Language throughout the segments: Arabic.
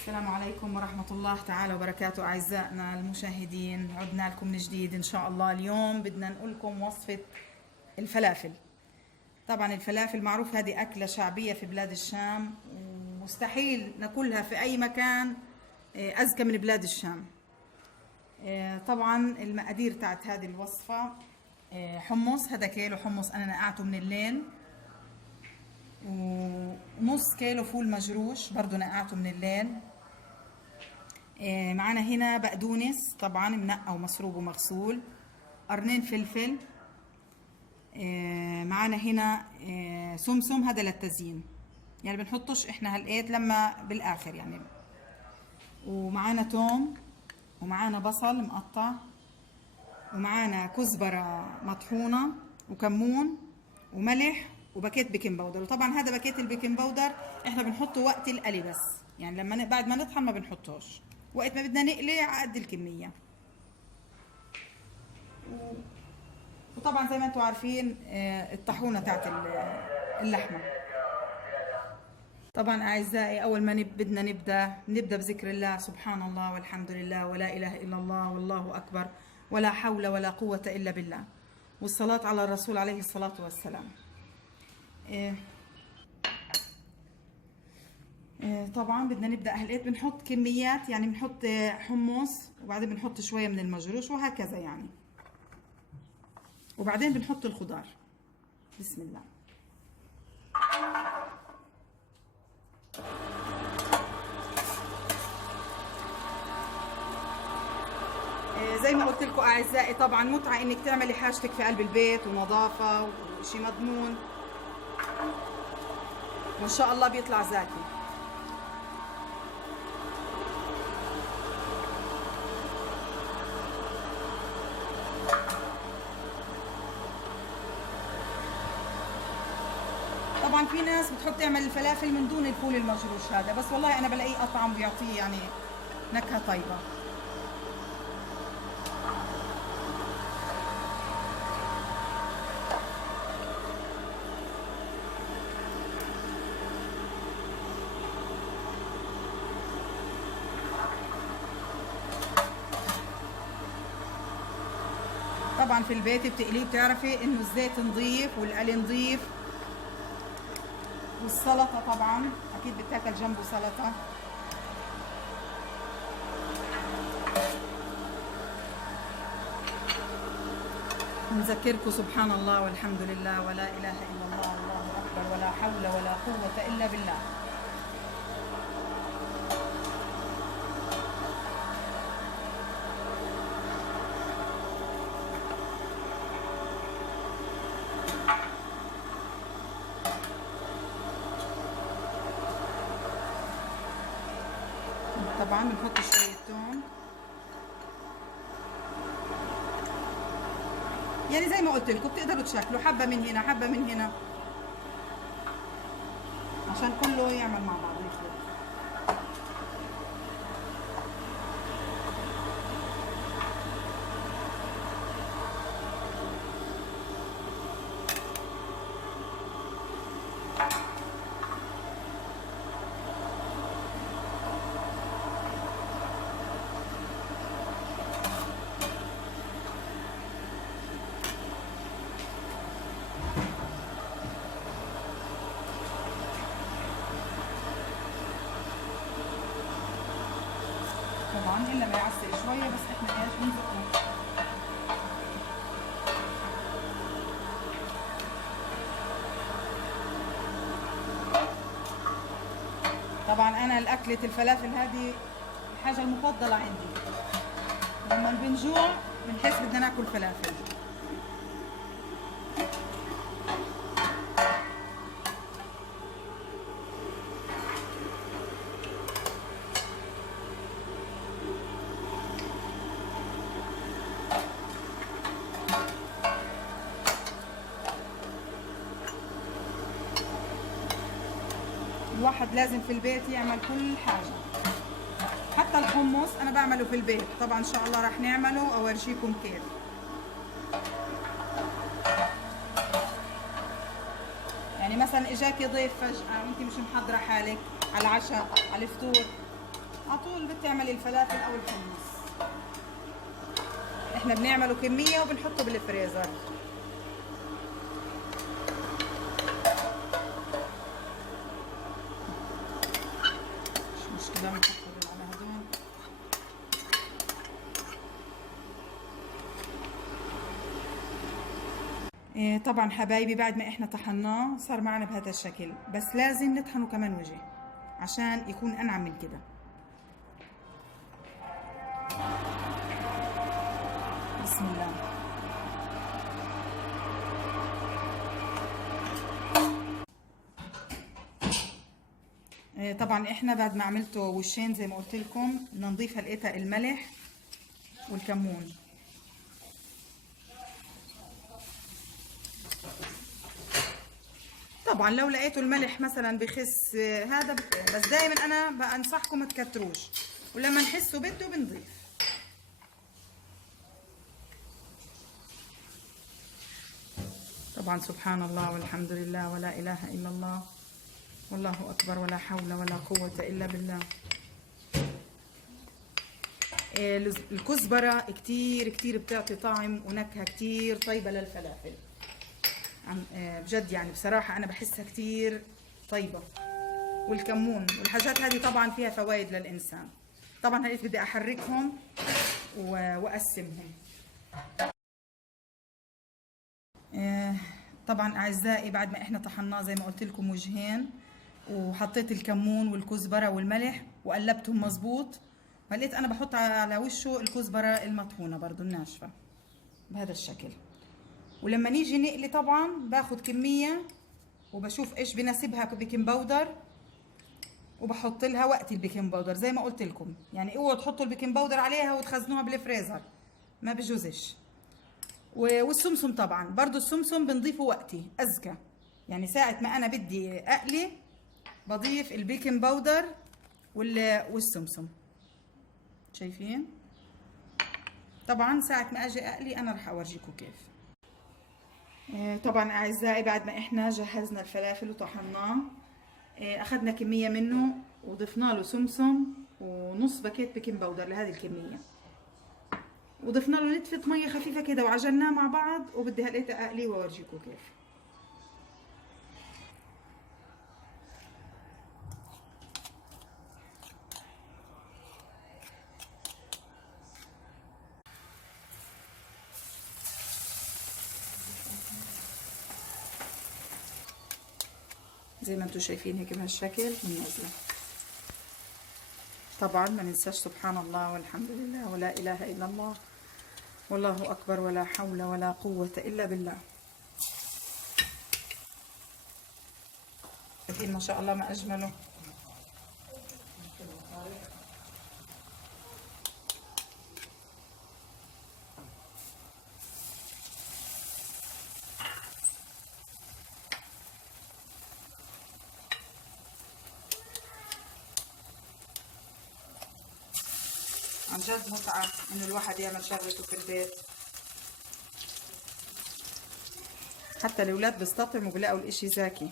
السلام عليكم ورحمة الله تعالى وبركاته. أعزائنا المشاهدين، عدنا لكم من جديد إن شاء الله. اليوم بدنا نقول لكم وصفة الفلافل. طبعا الفلافل معروف هذه أكلة شعبية في بلاد الشام، ومستحيل ناكلها في أي مكان أزكى من بلاد الشام. طبعا المقادير تاعت هذه الوصفة: حمص، هذا كيلو حمص أنا نقعته من الليل، ونص كيلو فول مجروش برضو نقعته من الليل. معانا هنا بقدونس طبعا منقع ومسروق ومغسول، قرنين فلفل. معانا هنا سمسم، هذا للتزيين يعني بنحطش احنا هالقيت لما بالاخر يعني. ومعانا توم، ومعانا بصل مقطع، ومعانا كزبرة مطحونة، وكمون، وملح، وباكيت بيكنج باودر. وطبعا هذا باكيت البيكنج باودر احنا بنحطه وقت القلي بس، يعني لما بعد ما نطحن ما بنحطوش، وقت ما بدنا نقلي على قد الكميه. وطبعا زي ما انتم عارفين الطاحونه تاعت اللحمه. طبعا اعزائي، اول ما بدنا نبدا بذكر الله: سبحان الله والحمد لله ولا اله الا الله والله اكبر ولا حول ولا قوه الا بالله، والصلاه على الرسول عليه الصلاه والسلام. طبعا بدنا نبدا هلقيت بنحط كميات، يعني بنحط حمص، وبعدين بنحط شويه من المجروش، وهكذا يعني، وبعدين بنحط الخضار. بسم الله. زي ما قلت لكم اعزائي، طبعا متعه انك تعملي حاجتك في قلب البيت، ونظافه وشي مضمون، وان شاء الله بيطلع زاكي. طبعا في ناس بتحب تعمل الفلافل من دون الفول المجروش هذا، بس والله انا بلاقيه اطعم وبيعطيه يعني نكهه طيبه. طبعا في البيت بتقليه، بتعرفي انه الزيت نظيف والقلي نظيف. والسلطه طبعا اكيد بتاكل جنبه سلطه. نذكركم: سبحان الله والحمد لله ولا اله الا الله والله اكبر ولا حول ولا قوه الا بالله. طبعا بنحط شوية توم، يعني زي ما قلت لكم بتقدروا تشكلوا حبة من هنا حبة من هنا عشان كله يعمل مع بعض يخلط. طبعا الا ما يعسل شويه، بس احنا ايش بنزقه. طبعا انا الاكله الفلافل هذه الحاجه المفضله عندي، لما بنجوع بنحس بدنا ناكل فلافل. الواحد لازم في البيت يعمل كل حاجة، حتى الحمص أنا بعمله في البيت. طبعا إن شاء الله راح نعمله أورجيكم كيف. يعني مثلا إجاكي ضيف فجأة وأنت مش محضرة حالك على العشاء على الفطور، على طول بتعملي الفلافل او الحمص. احنا بنعمله كميه وبنحطه بالفريزر. مش مشكله بنحطه على هدول. طبعا حبايبي بعد ما احنا طحناه صار معنا بهذا الشكل، بس لازم نطحنه كمان وجه عشان يكون انعم من كده. بسم الله. طبعا احنا بعد ما عملته وشين زي ما قلت لكم بدنا نضيف هلقيتها الملح والكمون. طبعا لو لقيتوا الملح مثلا بخس هذا بس دائما انا بنصحكم ما تكتروش، ولما نحسه بده بنضيف. طبعا سبحان الله والحمد لله ولا اله الا الله والله اكبر ولا حول ولا قوة الا بالله. الكزبرة كتير كتير بتعطي طعم ونكهة كتير طيبة للفلافل. بجد يعني بصراحة أنا بحسها كتير طيبة. والكمون والحاجات هذه طبعا فيها فوائد للإنسان. طبعا هيك بدي أحركهم وأقسمهم. طبعا أعزائي بعد ما إحنا طحناه زي ما قلت لكم وجهين، وحطيت الكمون والكزبرة والملح وقلبتهم مظبوط، ولقيت أنا بحط على وشه الكزبرة المطحونة برضو الناشفة بهذا الشكل. ولما نيجي نقلي طبعا باخد كمية وبشوف ايش بناسبها بيكنج باودر وبحط لها وقت البيكنج باودر زي ما قلت لكم. يعني اوعوا تحطوا البيكنج باودر عليها وتخزنوها بالفريزر، ما بجوزش. والسمسم طبعا برضو السمسم بنضيفه وقتي اذكى، يعني ساعة ما انا بدي اقلي بضيف البيكنج باودر والسمسم. شايفين؟ طبعا ساعة ما اجي اقلي انا رح اورجيكم كيف. طبعا اعزائي بعد ما احنا جهزنا الفلافل وطحناه، اخذنا كمية منه وضفنا له سمسم ونص باكيت بيكنج باودر لهذه الكمية، وضفنا له نتفة مية خفيفة كده وعجناه مع بعض. وبدي هلقيتها اقلي واورجيكم كيف. زي ما انتم شايفين هيك بهالشكل نازله. طبعا ما ننساش سبحان الله والحمد لله ولا اله الا الله والله اكبر ولا حول ولا قوة الا بالله. شايفين ما شاء الله ما اجمله. عن جد متعة إنه الواحد يعمل شغلته في البيت. حتى الأولاد بيستطعموا بيلاقوا الإشي زاكي.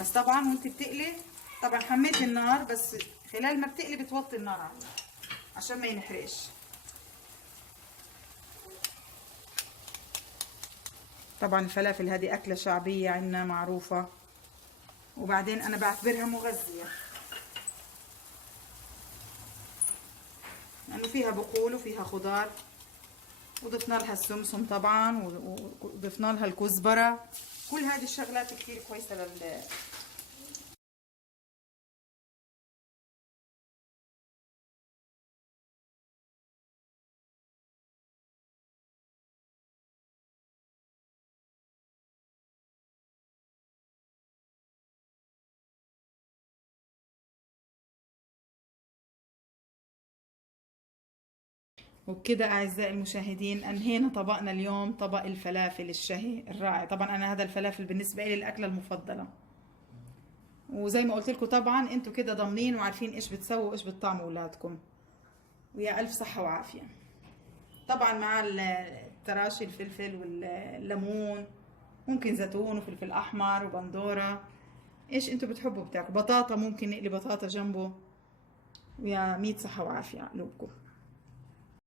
بس طبعا وانت بتقلي طبعا حميت النار، بس خلال ما بتقلي بتوطي النار عليه عشان ما ينحرقش. طبعا الفلافل هذه أكلة شعبية عنا معروفة، وبعدين أنا بعتبرها مغذية لأنه فيها بقول وفيها خضار. وضفنا لها السمسم طبعا وضفنا لها الكزبرة. كل هذه الشغلات كتير كويسة وبكده أعزائي المشاهدين أنهينا طبقنا اليوم، طبق الفلافل الشهي الرائع. طبعا أنا هذا الفلافل بالنسبة لي الأكلة المفضلة، وزي ما قلت لكم طبعا انتوا كده ضامنين وعارفين ايش بتسووا وايش بتطعموا اولادكم. ويا ألف صحة وعافية. طبعا مع التراشي الفلفل والليمون، ممكن زيتون وفلفل أحمر وبندورة. ايش انتوا بتحبوا بتاكلوا؟ بطاطا ممكن نقلي بطاطا جنبه. ويا 100 صحة وعافية على قلوبكم.